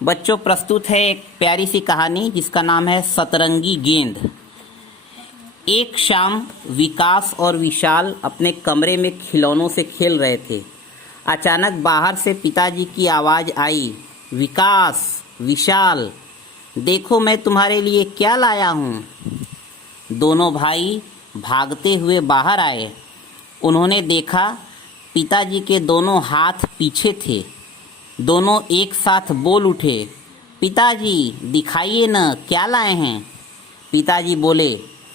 बच्चों, प्रस्तुत है एक प्यारी सी कहानी जिसका नाम है सतरंगी गेंद। एक शाम विकास और विशाल अपने कमरे में खिलौनों से खेल रहे थे। अचानक बाहर से पिताजी की आवाज़ आई, विकास, विशाल, देखो मैं तुम्हारे लिए क्या लाया हूँ। दोनों भाई भागते हुए बाहर आए। उन्होंने देखा पिताजी के दोनों हाथ पीछे थे। दोनों एक साथ बोल उठे, पिताजी दिखाइए न क्या लाए हैं। पिताजी बोले,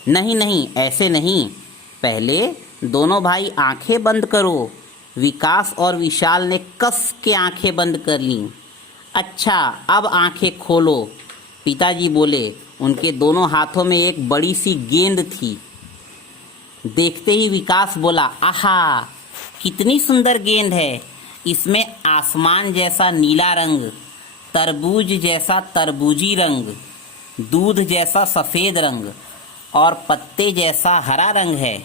नहीं नहीं, ऐसे नहीं, पहले दोनों भाई आंखें बंद करो। विकास और विशाल ने कस के आंखें बंद कर लीं। अच्छा, अब आंखें खोलो, पिताजी बोले। उनके दोनों हाथों में एक बड़ी सी गेंद थी। देखते ही विकास बोला, आहा, कितनी सुंदर गेंद है। इसमें आसमान जैसा नीला रंग, तरबूज जैसा तरबूजी रंग, दूध जैसा सफ़ेद रंग और पत्ते जैसा हरा रंग है।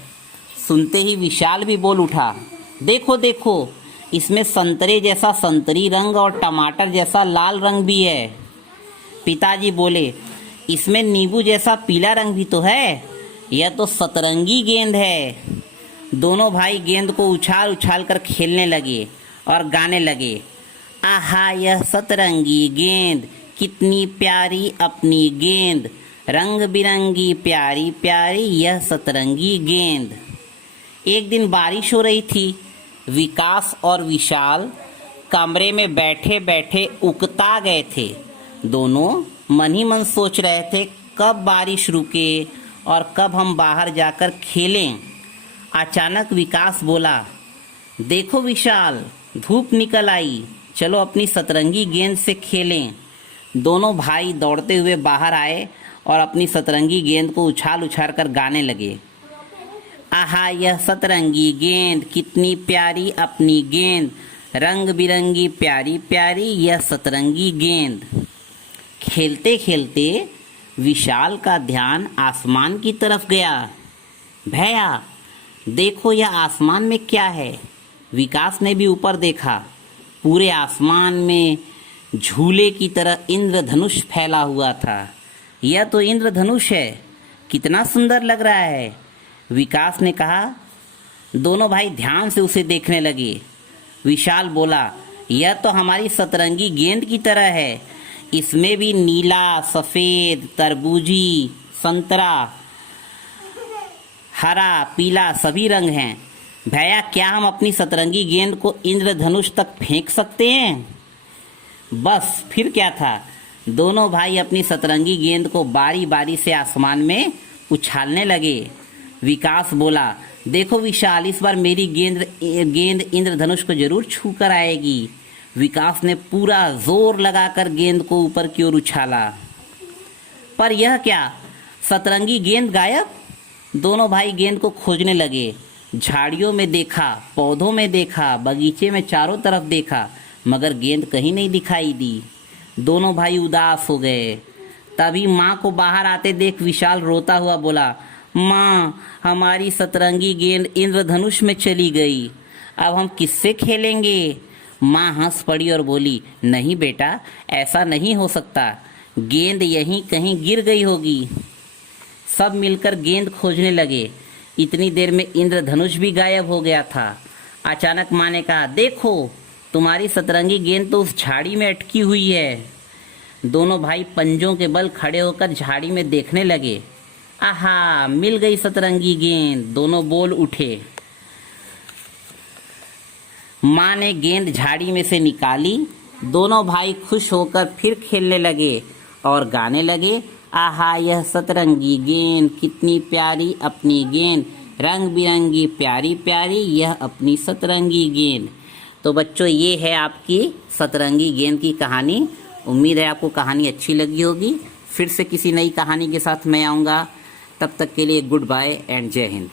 सुनते ही विशाल भी बोल उठा, देखो देखो, इसमें संतरे जैसा संतरी रंग और टमाटर जैसा लाल रंग भी है। पिताजी बोले, इसमें नींबू जैसा पीला रंग भी तो है। यह तो सतरंगी गेंद है। दोनों भाई गेंद को उछाल उछाल कर खेलने लगे और गाने लगे, आहा यह सतरंगी गेंद, कितनी प्यारी अपनी गेंद, रंग बिरंगी प्यारी प्यारी यह सतरंगी गेंद। एक दिन बारिश हो रही थी। विकास और विशाल कमरे में बैठे बैठे उकता गए थे। दोनों मन ही मन सोच रहे थे कब बारिश रुके और कब हम बाहर जाकर खेलें। अचानक विकास बोला, देखो विशाल, धूप निकल आई, चलो अपनी सतरंगी गेंद से खेलें। दोनों भाई दौड़ते हुए बाहर आए और अपनी सतरंगी गेंद को उछाल उछाल कर गाने लगे, आहा यह सतरंगी गेंद, कितनी प्यारी अपनी गेंद, रंग बिरंगी प्यारी प्यारी यह सतरंगी गेंद। खेलते खेलते विशाल का ध्यान आसमान की तरफ गया। भैया देखो, यह आसमान में क्या है। विकास ने भी ऊपर देखा। पूरे आसमान में झूले की तरह इंद्रधनुष फैला हुआ था। यह तो इंद्रधनुष है, कितना सुंदर लग रहा है। विकास ने कहा। दोनों भाई ध्यान से उसे देखने लगे। विशाल बोला, यह तो हमारी सतरंगी गेंद की तरह है। इसमें भी नीला, सफ़ेद, तरबूजी, संतरा, हरा, पीला सभी रंग हैं। भैया क्या हम अपनी सतरंगी गेंद को इंद्रधनुष तक फेंक सकते हैं? बस फिर क्या था, दोनों भाई अपनी सतरंगी गेंद को बारी बारी से आसमान में उछालने लगे। विकास बोला, देखो विशाल, इस बार मेरी गेंद इंद्रधनुष को जरूर छू कर आएगी। विकास ने पूरा जोर लगाकर गेंद को ऊपर की ओर उछाला। पर यह क्या, सतरंगी गेंद गायब। दोनों भाई गेंद को खोजने लगे। झाड़ियों में देखा, पौधों में देखा, बगीचे में चारों तरफ देखा, मगर गेंद कहीं नहीं दिखाई दी। दोनों भाई उदास हो गए। तभी माँ को बाहर आते देख विशाल रोता हुआ बोला, माँ, हमारी सतरंगी गेंद इंद्रधनुष में चली गई, अब हम किससे खेलेंगे? माँ हंस पड़ी और बोली, नहीं बेटा, ऐसा नहीं हो सकता, गेंद यहीं कहीं गिर गई होगी। सब मिलकर गेंद खोजने लगे। इतनी देर में इंद्रधनुष भी गायब हो गया था। अचानक माँ ने कहा, देखो, तुम्हारी सतरंगी गेंद तो उस झाड़ी में अटकी हुई है। दोनों भाई पंजों के बल खड़े होकर झाड़ी में देखने लगे। आहा, मिल गई सतरंगी गेंद, दोनों बोल उठे। माँ ने गेंद झाड़ी में से निकाली। दोनों भाई खुश होकर फिर खेलने लगे और गाने लगे, आहा यह सतरंगी गेंद, कितनी प्यारी अपनी गेंद, रंग बिरंगी प्यारी प्यारी यह अपनी सतरंगी गेंद। तो बच्चों, ये है आपकी सतरंगी गेंद की कहानी। उम्मीद है आपको कहानी अच्छी लगी होगी। फिर से किसी नई कहानी के साथ मैं आऊँगा। तब तक के लिए गुड बाय एंड जय हिंद।